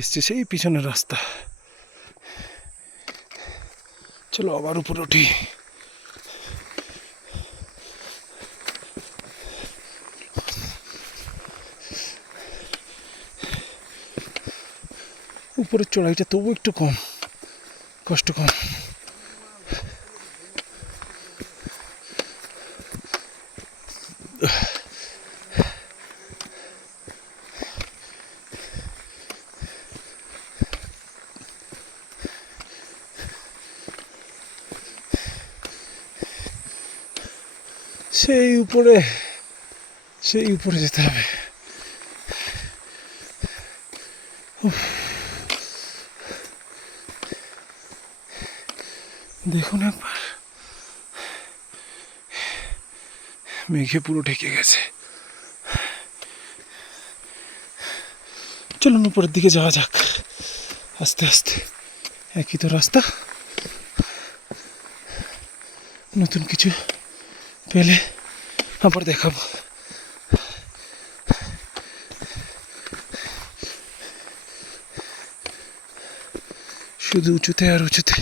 এসছে সেই পিছনের রাস্তা। চলো আবার উপরে উঠি। উপরের চড়াইটা তবু একটু কম, কষ্ট কম। সেই উপরে যেতে হবে। দেখুন একবার, মেঘে পুরো ঢেকে গেছে। চলুন উপরের দিকে যাওয়া যাক আস্তে আস্তে। একই তো রাস্তা, নতুন কিছু পেলে আবার দেখাবো। শুধু উঁচুতে আর উঁচুতে।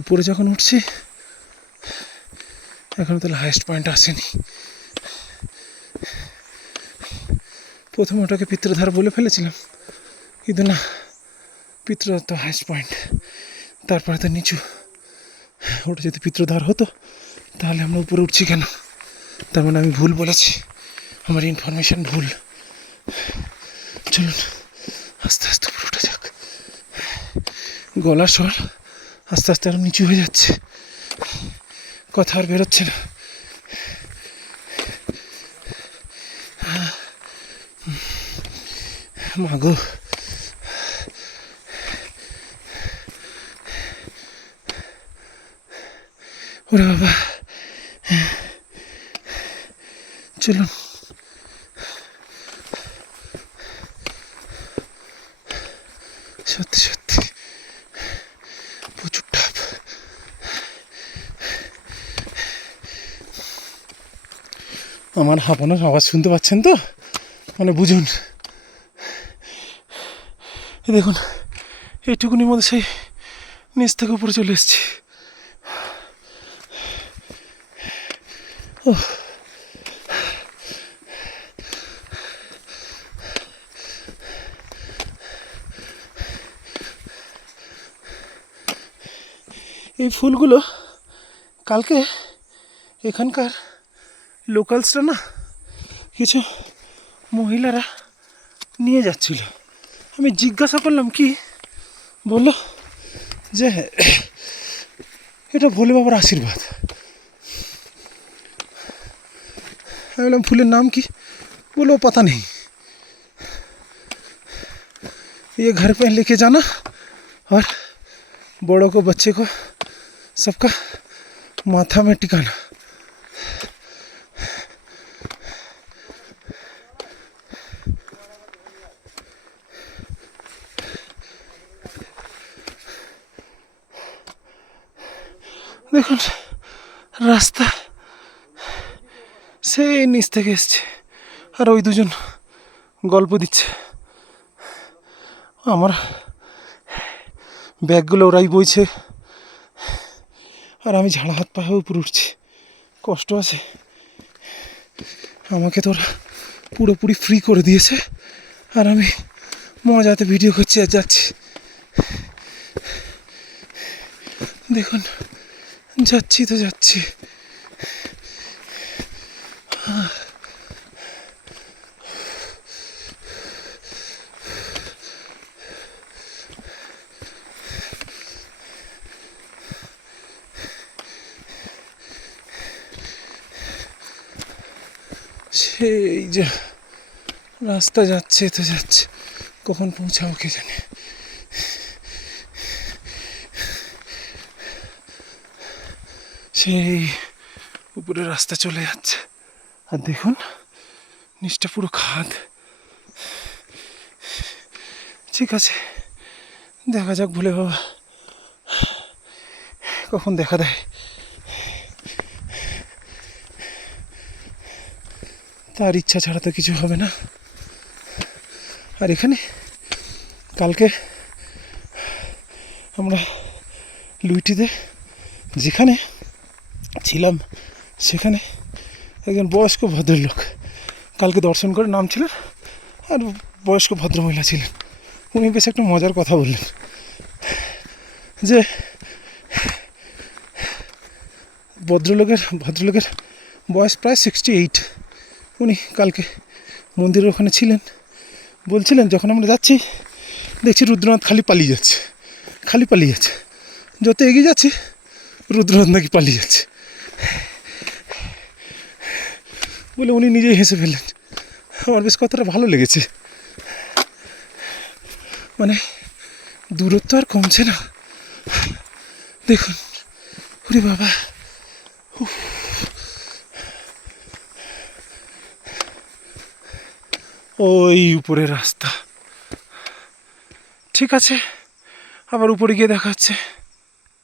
উপরে যখন উঠছি এখনো তাহলে হাইস্ট পয়েন্ট আসেনি। প্রথমে ওটাকে পিত্রধার বলে ফেলেছিলাম, কিন্তু না, পিত্রধার তো হাইস্ট পয়েন্ট, তারপরে তো নিচু। ওটা যদি পিত্রধার হতো তাহলে আমরা উপরে উঠছি কেন? তার মানে আমি ভুল বলেছি, আমার ইনফরমেশন ভুল। চলুন আস্তে আস্তে উপরে উঠে যাক। গলার স্বর আস্তে আস্তে আরো নিচু হয়ে যাচ্ছে, কথা আর বেরোচ্ছে না। মাগো, ওরে বাবা। চলুন সত্যি সত্যি প্রচুর টাপ। আমার হাঁপানোর আওয়াজ শুনতে পাচ্ছেন তো? মানে বুঝুন, দেখুন এইটুকুনির মধ্যে সেই নিচ থেকে উপরে চলে এসেছি। এই ফুলগুলো কালকে এখানকার লোকালসরা না, কিছু মহিলারা নিয়ে যাচ্ছিল। আমি জিজ্ঞাসা করলাম কি, বললো যে এটা ভোলে বাবার আশীর্বাদ। আমি বললাম ফুলের नाम কি? बोलो पता नहीं, ये घर पे लेके जाना और बड़ों को बच्चे को सबका माथा में टिकाना। দেখুন রাস্তা সেই নিচ থেকে এসছে, আর ওই দুজন গল্প দিচ্ছে। আমার ব্যাগগুলো ওরাই বইছে, আর আমি ঝাড়া হাত পা হয়ে উপরে উঠছি। কষ্ট আছে। আমাকে তো ওরা পুরোপুরি ফ্রি করে দিয়েছে, আর আমি মজাতে ভিডিও করছি আর যাচ্ছি। দেখুন যাচ্ছি তো যাচ্ছি। সেই যে রাস্তা যাচ্ছে তো যাচ্ছে, কখন পৌঁছাবো কে জানে। সেই উপরে রাস্তা চলে যাচ্ছে, আর দেখুন নিচটা পুরো খাদ। ঠিক আছে, দেখা যাক ভোলে বাবা কখন দেখা দেয়। তার ইচ্ছা ছাড়া তো কিছু হবে না। আর এখানে কালকে আমরা লুইটিতে যেখানে ছিলাম সেখানে একজন বয়স্ক ভদ্রলোক কালকে দর্শন করে নামছিলেন, আর বয়স্ক ভদ্রমহিলা ছিলেন। উনি বেশ একটা মজার কথা বললেন যে ভদ্রলোকের বয়স প্রায় 68। উনি কালকে মন্দিরের ওখানে ছিলেন, বলছিলেন যখন আমরা যাচ্ছি দেখছি রুদ্রনাথ খালি পালিয়ে যাচ্ছে, যত এগিয়ে যাচ্ছে রুদ্রনাথ নাকি পালিয়ে যাচ্ছে বলে উনি নিজেই হেসে ফেললেন। আমার বেশ কথাটা ভালো লেগেছে, মানে দূরত্ব আর কমছে না। দেখুন, ওরে বাবা, ওই উপরের রাস্তা। ঠিক আছে, আবার উপরে গিয়ে দেখা হচ্ছে।